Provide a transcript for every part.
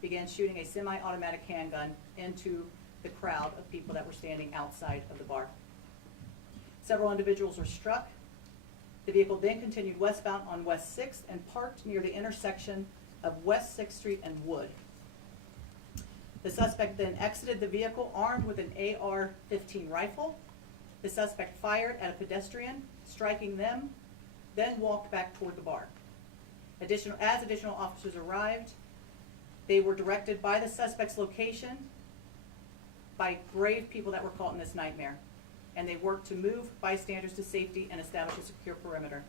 began shooting a semi-automatic handgun into the crowd of people that were standing outside of the bar. Several individuals were struck. The vehicle then continued westbound on West 6th and parked near the intersection of West 6th Street and Wood. The suspect then exited the vehicle armed with an AR-15 rifle. The suspect fired at a pedestrian, striking them, then walked back toward the bar. As additional officers arrived, they were directed by the suspect's location by brave people that were caught in this nightmare, and they worked to move bystanders to safety and establish a secure perimeter.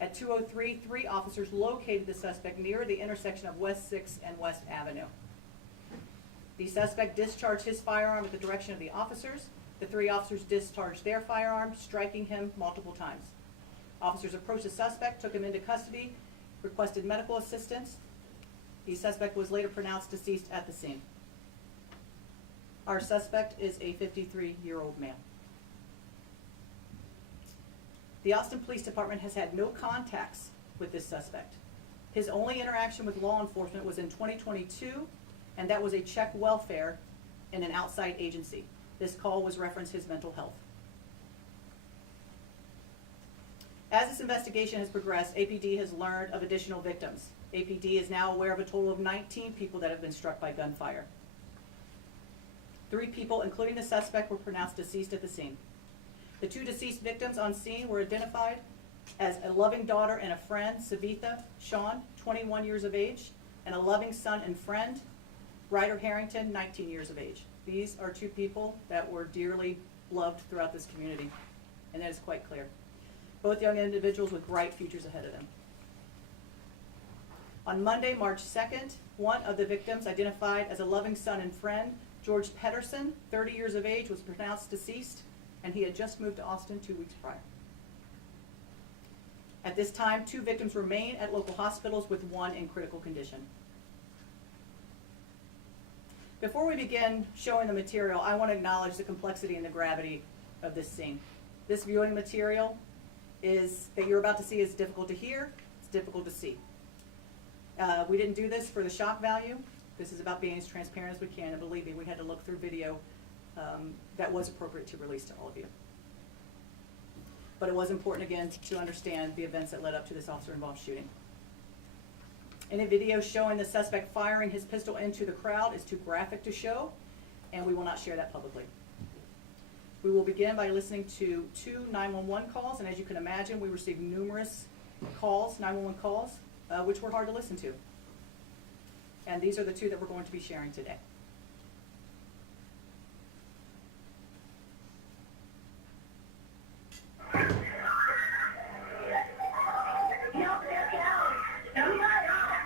At 2:03, 3 officers located the suspect near the intersection of West 6th and West Avenue. The suspect discharged his firearm at the direction of the officers. The 3 officers discharged their firearms, striking him multiple times. Officers approached the suspect, took him into custody, requested medical assistance. The suspect was later pronounced deceased at the scene. Our suspect is a 53-year-old male. The Austin Police Department has had no contacts with this suspect. His only interaction with law enforcement was in 2022, and that was a check welfare in an outside agency. This call was referenced his mental health. As this investigation has progressed, APD has learned of additional victims. APD is now aware of a total of 19 people that have been struck by gunfire. 3 people, including the suspect, were pronounced deceased at the scene. The 2 deceased victims on scene were identified as a loving daughter and a friend, Savitha Sean, 21 years of age, and a loving son and friend, Ryder Harrington, 19 years of age. These are 2 people that were dearly loved throughout this community, and that is quite clear. Both young individuals with bright futures ahead of them. On Monday, March 2nd, one of the victims, identified as a loving son and friend, George Pedersen, 30 years of age, was pronounced deceased, and he had just moved to Austin 2 weeks prior. At this time, 2 victims remain at local hospitals, with 1 in critical condition. Before we begin showing the material, I want to acknowledge the complexity and the gravity of this scene. This viewing material that you're about to see is difficult to hear, it's difficult to see. We didn't do this for the shock value. This is about being as transparent as we can, and believe me, we had to look through video that was appropriate to release to all of you. But it was important, again, to understand the events that led up to this officer-involved shooting. Any video showing the suspect firing his pistol into the crowd is too graphic to show, and we will not share that publicly. We will begin by listening to 2 911 calls, and as you can imagine, we received numerous calls, 911 calls, which were hard to listen to. And these are the 2 that we're going to be sharing today.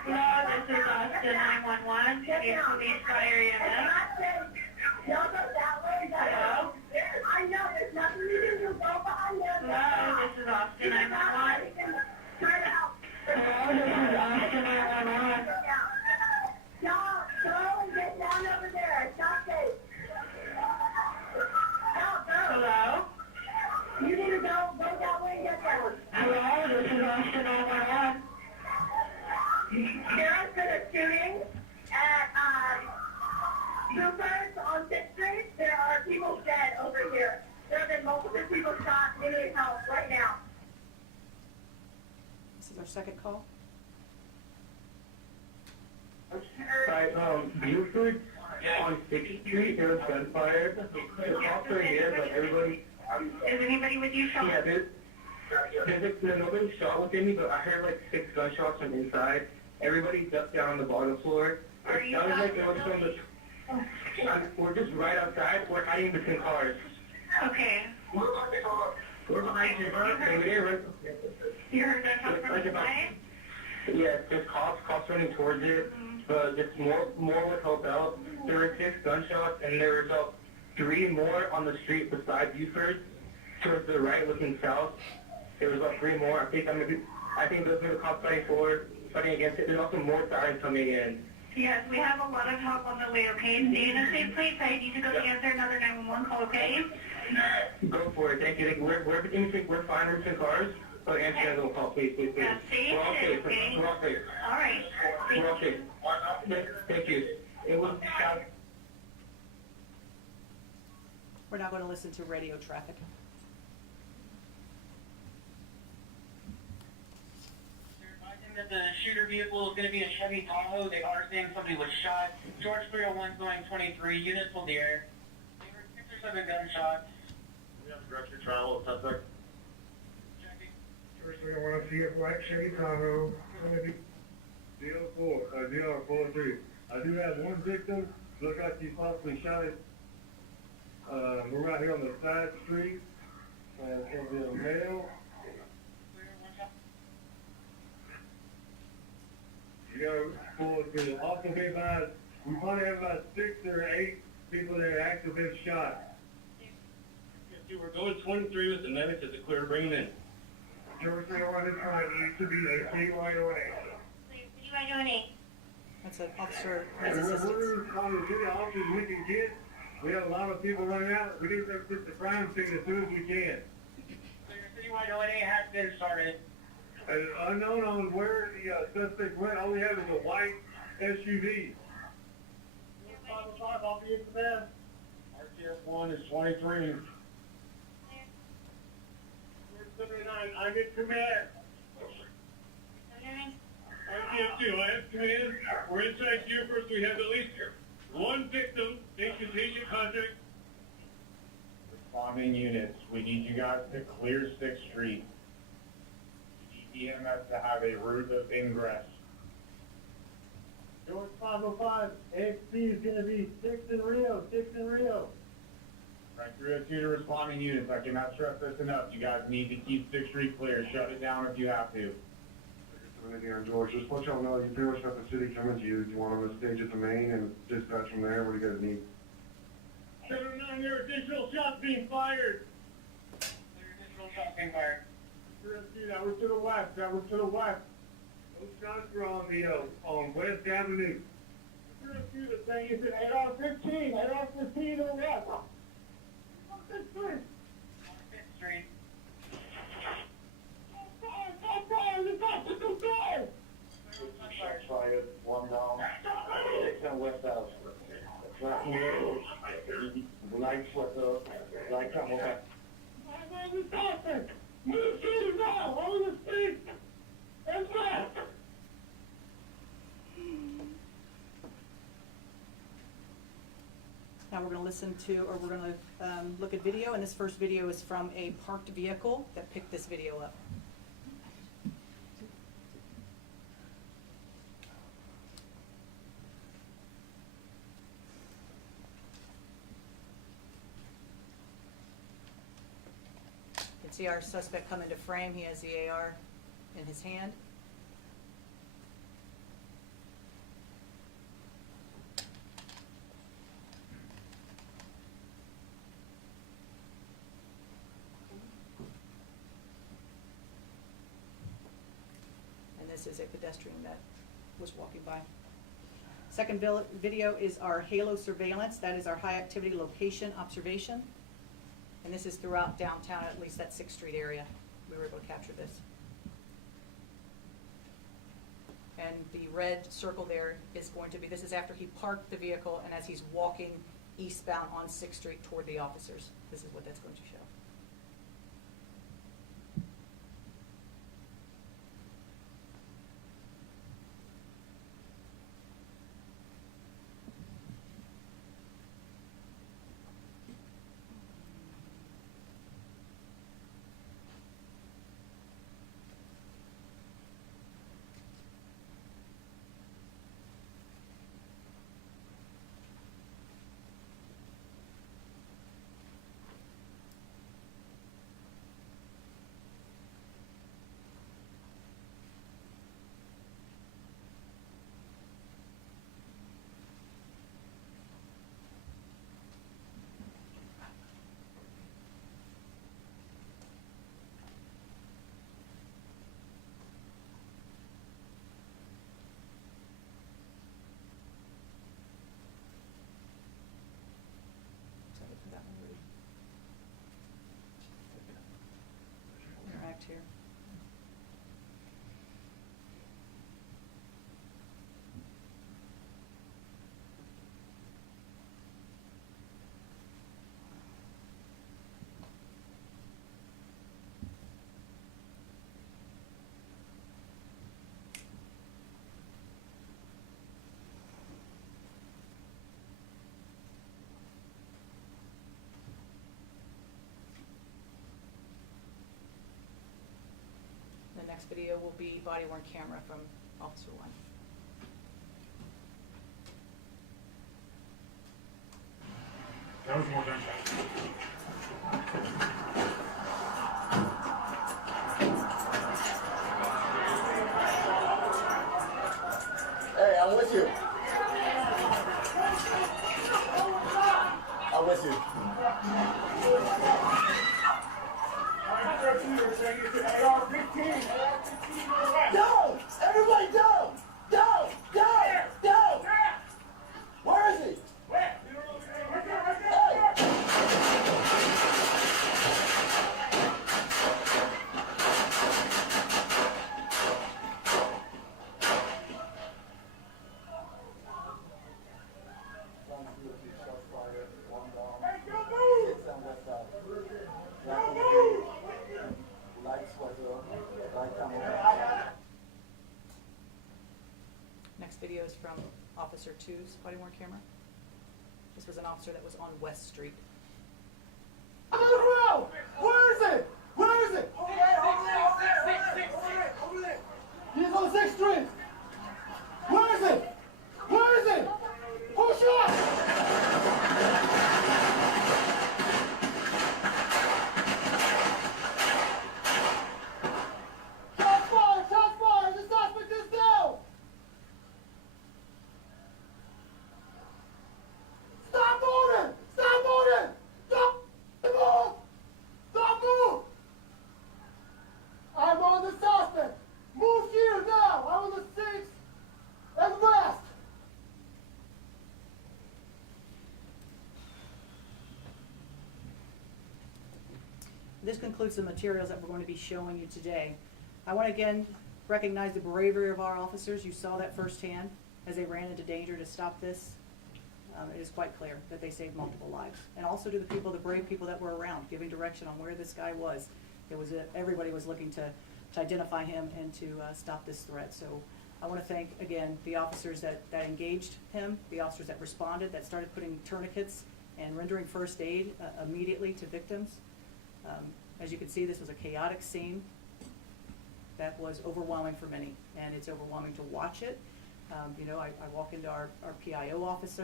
Hello, this is Austin 911. Can you please fire your gun? Hello? I know, there's nothing you can do. Go behind them. Hello, this is Austin 911. Turn out. Hello, this is Austin 911. Go and get down over there. It's not safe. Hello? You need to go that way and get down. Hello, this is Austin 911. There has been a shooting at Bluebirds on 6th Street. There are people dead over here. There have been multiple people shot in his house right now. This is our second call. By Buford on 6th Street, there was gunfire. The cops are here, but everybody... Is anybody with you? Yeah, nobody shot within me, but I heard like 6 gunshots from inside. Everybody ducked down on the bottom floor. Are you Sounded like it was from the... We're just right outside. We're hiding between cars. Okay. We're behind you, bro. Over there, You heard that come from inside? yeah, just cops running towards it. Just more would help out. There were 6 gunshots, and there were about 3 more on the street beside Buford, towards the right, looking south. There was about 3 more. I think those were the cops fighting forward, fighting against it. There's also more sirens coming in. Yes, we have a lot of help on the way, okay? Stay in the same place. I need to go answer another 911 call, okay? Go for it. Thank you. We're fine. We're between cars. But answer that little call, please, please, please. Yeah, see, We're all safe. it's getting- We're all safe. All right. We're all safe. Thank you. It was, We're now going to listen to radio traffic. They're advising that the shooter vehicle is going to be a Chevy Tahoe. They are saying somebody was shot. George 301 going 23, units hold the air. They heard 6 or 7 gunshots. We have director travel suspect. Chevy. First, we want to see a black Chevy Tahoe. DR403. I do have one victim. Look like he possibly shot it. We're right here on the side street. It's going to be a male. Clear, one shot. You got to also be about, we probably have about 6 or 8 people that are active been shot. We're going 23 with the medics at the clear, bring them in. George 301 is trying needs to be a KYOA. That's an officer, And his assistance. we're trying to get the officers we can get. We have a lot of people running out. We need to get the crime scene as soon as we can. Clear, citywide O&A has been started. And unknown on where the suspect went, all we have is a white SUV. 505, I'll be in for that. RTS 1 is 23. 79, I'm in command. RTS 2, I have command. We're inside here first. We have at least one victim in contingent contact. Responding units, we need you guys to clear 6th Street. We need EMS to have a route of ingress. George 505, XP is going to be 6 in Rio, 6 in Rio. Right, 302 to responding units, I cannot stress this enough. You guys need to keep 6th Street clear. Shut it down if you have to. Here, George, just let y'all know you pretty much got the city coming to you. Do you want them to stage at the main and dispatch from there? What do you guys need? 709, there are additional shots being fired. Clear, additional shots being fired. 302, that was to the west, that was to the west. Those shots were on the, on West Avenue. 302, the thing is at AR-15, AR-15 to the west. 6th Street. 5th Street. Fire, 1 down, 6 on West House. Not near, lights what's up, lights come okay. Move to now, on the street, and back. Now we're going to listen to, or we're going to look at video, and this first video is from a parked vehicle that picked this video up. You can see our suspect come into frame. He has the AR in his hand. And this is a pedestrian that was walking by. Second video is our halo surveillance. That is our high activity location observation. And this is throughout downtown, at least that 6th Street area. We were able to capture this. And the red circle there is going to be, this is after he parked the vehicle and as he's walking eastbound on 6th Street toward the officers. This is what that's going to show. Sorry for that one, Rudy. Interact here. Next video will be body worn camera from Officer 1. That was more gunshots. Hey, I'm with you. I'm with you. Down! Everybody down! Down! Down! Down! Where is he? Hey! Next video is from Officer 2's body worn camera. This was an officer that was on West Street. I'm on the ground! Where is it? Where is it? Over there, over there, over there, over there, over there. He's on 6th Street. Where is it? Where is it? Who shot? Shots fired! Shots fired! The suspect is down! Stop moving! Stop moving! Stop move! Stop move! I'm on the suspect! Move here now! I'm on the 6th and west! This concludes the materials that we're going to be showing you today. I want to again recognize the bravery of our officers. You saw that firsthand as they ran into danger to stop this. It is quite clear that they saved multiple lives. And also to the people, the brave people that were around, giving direction on where this guy was. Everybody was looking to identify him and to stop this threat. So I want to thank, again, the officers that engaged him, the officers that responded, that started putting tourniquets and rendering first aid immediately to victims. As you can see, this was a chaotic scene that was overwhelming for many, and it's overwhelming to watch it. I walk into our PIO office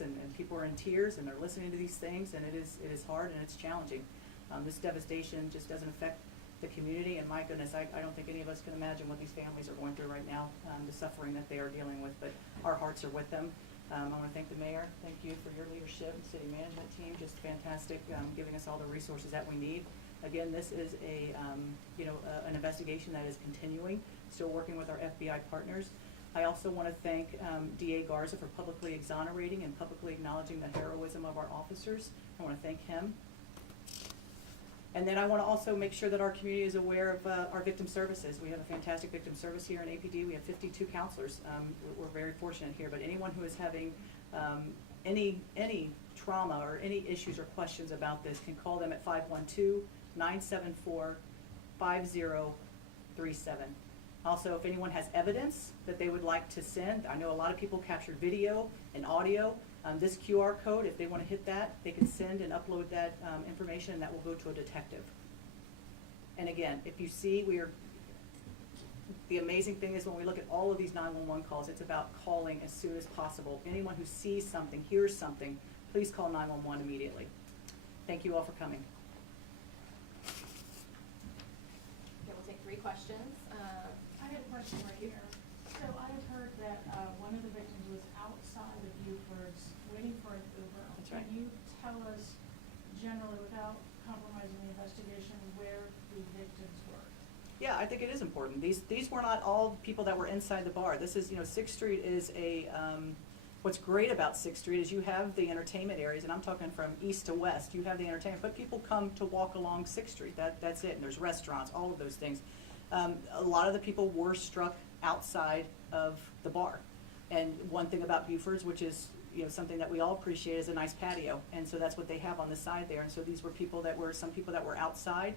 and people are in tears and they're listening to these things, and it is hard and it's challenging. This devastation just doesn't affect the community, and my goodness, I don't think any of us can imagine what these families are going through right now, the suffering that they are dealing with, but our hearts are with them. I want to thank the mayor. Thank you for your leadership, city management team, just fantastic, giving us all the resources that we need. Again, this is an investigation that is continuing, still working with our FBI partners. I also want to thank DA Garza for publicly exonerating and publicly acknowledging the heroism of our officers. I want to thank him. And then I want to also make sure that our community is aware of our victim services. We have a fantastic victim service here in APD. We have 52 counselors. We're very fortunate here, but anyone who is having any trauma or any issues or questions about this can call them at 512-974-5037. Also, if anyone has evidence that they would like to send, I know a lot of people captured video and audio. This QR code, if they want to hit that, they can send and upload that information, and that will go to a detective. And again, if you see, the amazing thing is when we look at all of these 911 calls, it's about calling as soon as possible. Anyone who sees something, hears something, please call 911 immediately. Thank you all for coming. Okay, we'll take 3 questions. I had a question right here. So I have heard that one of the victims was outside of Buford's waiting for an Uber. That's right. Can you tell us generally, without compromising the investigation, where the victims were? Yeah, I think it is important. These were not all people that were inside the bar. This is, 6th Street is what's great about 6th Street is you have the entertainment areas, and I'm talking from east to west. You have the entertainment, but people come to walk along 6th Street. That's it. And there's restaurants, all of those things. A lot of the people were struck outside of the bar. And one thing about Buford's, which is something that we all appreciate, is a nice patio. And so that's what they have on the side there. And so these were some people that were outside,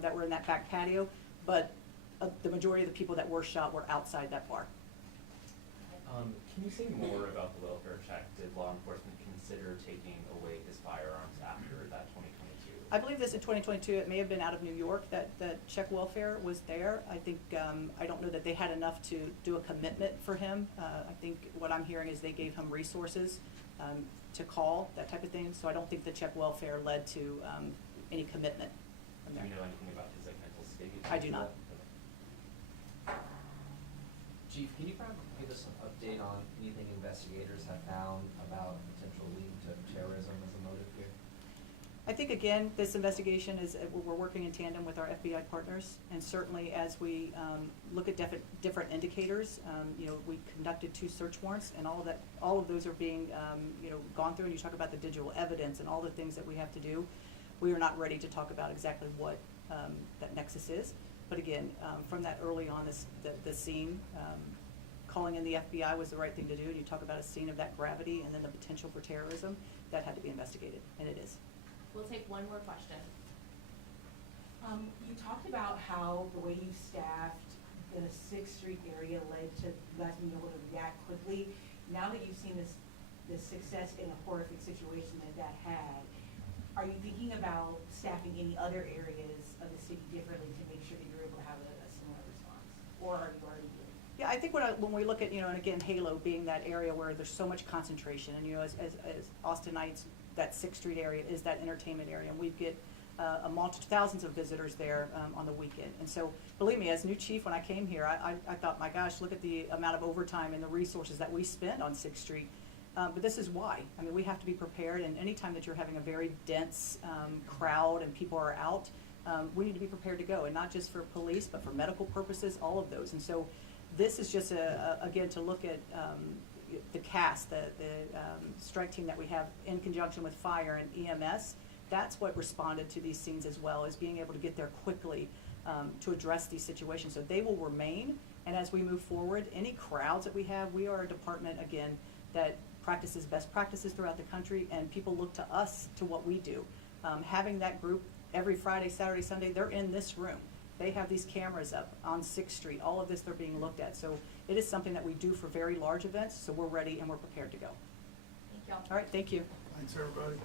that were in that back patio, but the majority of the people that were shot were outside that bar. Can you say more about the welfare check? Did law enforcement consider taking away his firearms after that 2022? I believe this in 2022, it may have been out of New York that check welfare was there. I think, I don't know that they had enough to do a commitment for him. I think what I'm hearing is they gave him resources to call, that type of thing. So I don't think the check welfare led to any commitment from Do there. you know anything about his like mental state? I do not. Chief, can you perhaps give us an update on anything investigators have found about potential link to terrorism as a motive here? I think, again, this investigation is, we're working in tandem with our FBI partners, and certainly as we look at different indicators, you know, we conducted 2 search warrants, and all of those are being, you know, gone through, and you talk about the digital evidence and all the things that we have to do. We are not ready to talk about exactly what that nexus is, but again, from that early on, the scene, calling in the FBI was the right thing to do, and you talk about a scene of that gravity and then the potential for terrorism, that had to be investigated, and it is. We'll take one more question. You talked about how the way you staffed the 6th Street area led to you guys being able to react quickly. Now that you've seen this success in a horrific situation that had, are you thinking about staffing any other areas of the city differently to make sure that you're able to have a similar response? Or are you already doing it? Yeah, I think when we look at, you know, and again, Halo being that area where there's so much concentration, and, you know, as Austinites, that 6th Street area is that entertainment area, and we get thousands of visitors there on the weekend. And so, believe me, as new chief, when I came here, I thought, my gosh, look at the amount of overtime and the resources that we spend on 6th Street. But this is why. I mean, we have to be prepared, and anytime that you're having a very dense crowd and people are out, we need to be prepared to go, and not just for police, but for medical purposes, all of those. And so this is just, again, to look at the cast, the strike team that we have in conjunction with fire and EMS. That's what responded to these scenes as well, is being able to get there quickly to address these situations. So they will remain, and as we move forward, any crowds that we have, we are a department, again, that practices best practices throughout the country, and people look to us to what we do. Having that group every Friday, Saturday, Sunday, they're in this room. They have these cameras up on 6th Street. All of this, they're being looked at. So it is something that we do for very large events, so we're ready and we're prepared to go. Thank y'all. All right, thank you. Thanks, everybody.